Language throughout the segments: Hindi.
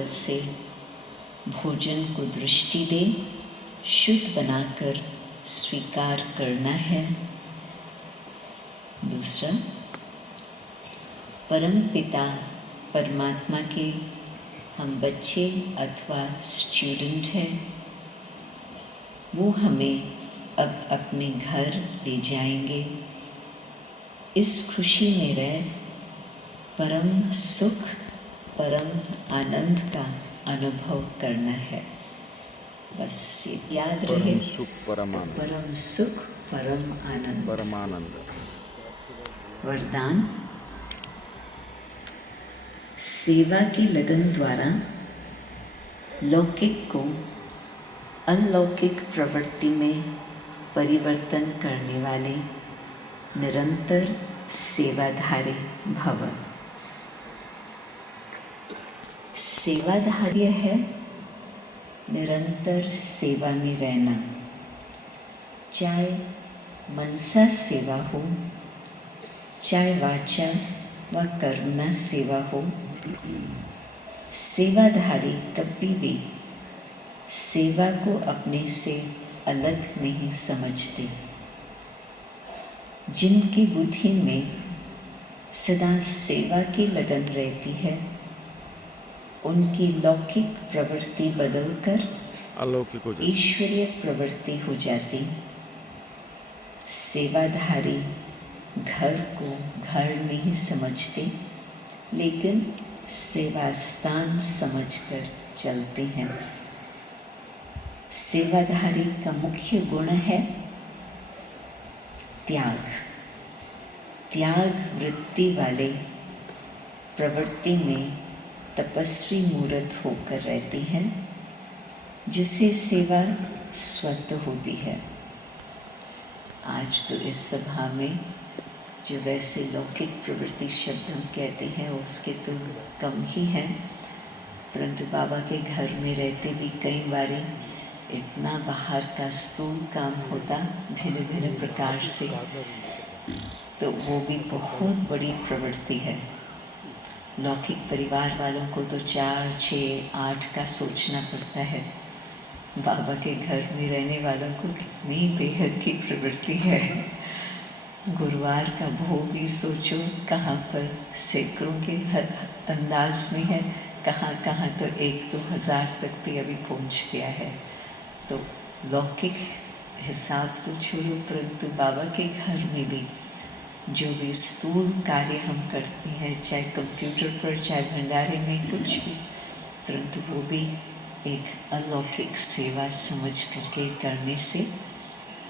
बल से भोजन को दृष्टि दे शुद्ध बनाकर स्वीकार करना है। दूसरा, परम पिता परमात्मा के हम बच्चे अथवा स्टूडेंट हैं, वो हमें अब अपने घर ले जाएंगे। इस खुशी में रह परम सुख, परम आनंद का अनुभव करना है। बस ये याद रहे, परम सुख परम आनंद, परम सुख परम आनंद। परमानंद। वरदान, सेवा की लगन द्वारा लौकिक को अलौकिक प्रवृत्ति में परिवर्तन करने वाले निरंतर सेवाधारी भव। सेवाधार्य है निरंतर सेवा में रहना, चाहे मनसा सेवा हो, चाहे वाचा व कर्मणा सेवा हो। सेवाधारी कभी भी सेवा को अपने से अलग नहीं समझते। जिनकी बुद्धि में सदा सेवा की लगन रहती है, उनकी लौकिक प्रवृत्ति बदलकर अलौकिक हो जाती, ईश्वरीय प्रवृत्ति हो जाती। सेवाधारी घर को घर नहीं समझते, लेकिन सेवा स्थान समझकर चलते हैं। सेवाधारी का मुख्य गुण है त्याग। त्याग वृत्ति वाले प्रवृत्ति में तपस्वी मूर्त होकर रहते हैं, जिससे सेवा स्वतः होती है। आज तो इस सभा में जो वैसे लौकिक प्रवृत्ति शब्द हम कहते हैं उसके तो कम ही हैं, परंतु बाबा के घर में रहते भी कई बारी इतना बाहर का स्थूल काम होता भिन्न भिन्न प्रकार से, तो वो भी बहुत बड़ी प्रवृत्ति है। लौकिक परिवार वालों को तो 4, 6, 8 का सोचना पड़ता है। बाबा के घर में रहने वालों को कितनी बेहद की प्रवृत्ति है। गुरुवार का भोग ही सोचो कहाँ पर सैकड़ों के अंदाज में है, कहाँ कहाँ तो 1-2 हज़ार तक भी अभी पहुँच गया है। तो लौकिक हिसाब तो छोड़ो, परंतु बाबा के घर में भी जो भी स्थूल कार्य हम करते हैं, चाहे कंप्यूटर पर, चाहे भंडारे में, कुछ भी, परंतु वो भी एक अलौकिक सेवा समझ करके करने से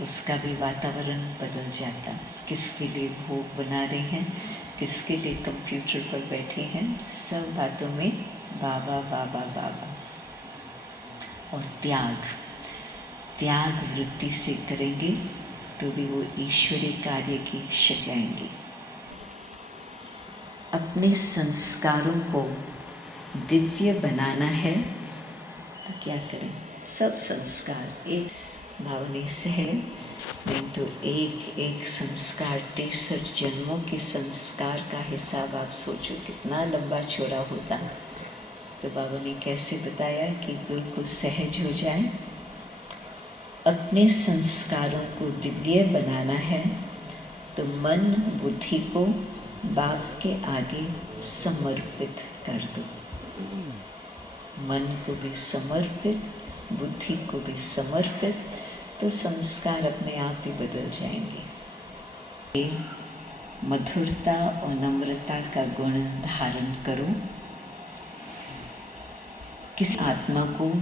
उसका भी वातावरण बदल जाता। किसके लिए भोग बना रहे हैं, किसके लिए कंप्यूटर पर बैठे हैं, सब बातों में बाबा बाबा बाबा। और त्याग वृत्ति से करेंगे तो भी वो ईश्वरीय कार्य की जाएंगे। अपने संस्कारों को दिव्य बनाना है तो क्या करें? सब संस्कार एक भावना से है, नहीं तो एक एक संस्कार 63 जन्मों के संस्कार का हिसाब आप सोचो कितना लंबा चौड़ा होता। तो बाबा ने कैसे बताया कि बिल्कुल सहज हो जाए। अपने संस्कारों को दिव्य बनाना है तो मन बुद्धि को बाप के आगे समर्पित कर दो। मन को भी समर्पित, बुद्धि को भी समर्पित, तो संस्कार अपने आप ही बदल जाएंगे। मधुरता और नम्रता का गुण धारण करो। किस आत्मा को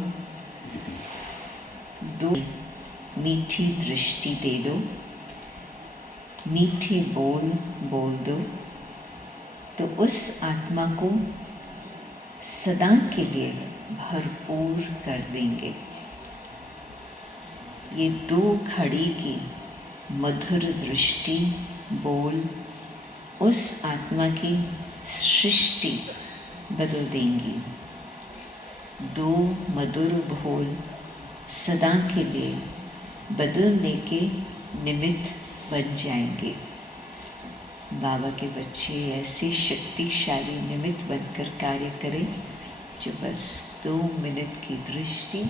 दो मीठी दृष्टि दे दो, मीठे बोल बोल दो, तो उस आत्मा को सदा के लिए भरपूर कर देंगे। ये 2 घड़ी की मधुर दृष्टि बोल उस आत्मा की सृष्टि बदल देंगी। 2 मधुर बोल सदा के लिए बदलने के निमित्त बन जाएंगे। बाबा के बच्चे ऐसे शक्तिशाली निमित्त बनकर कार्य करें जो बस 2 मिनट की दृष्टि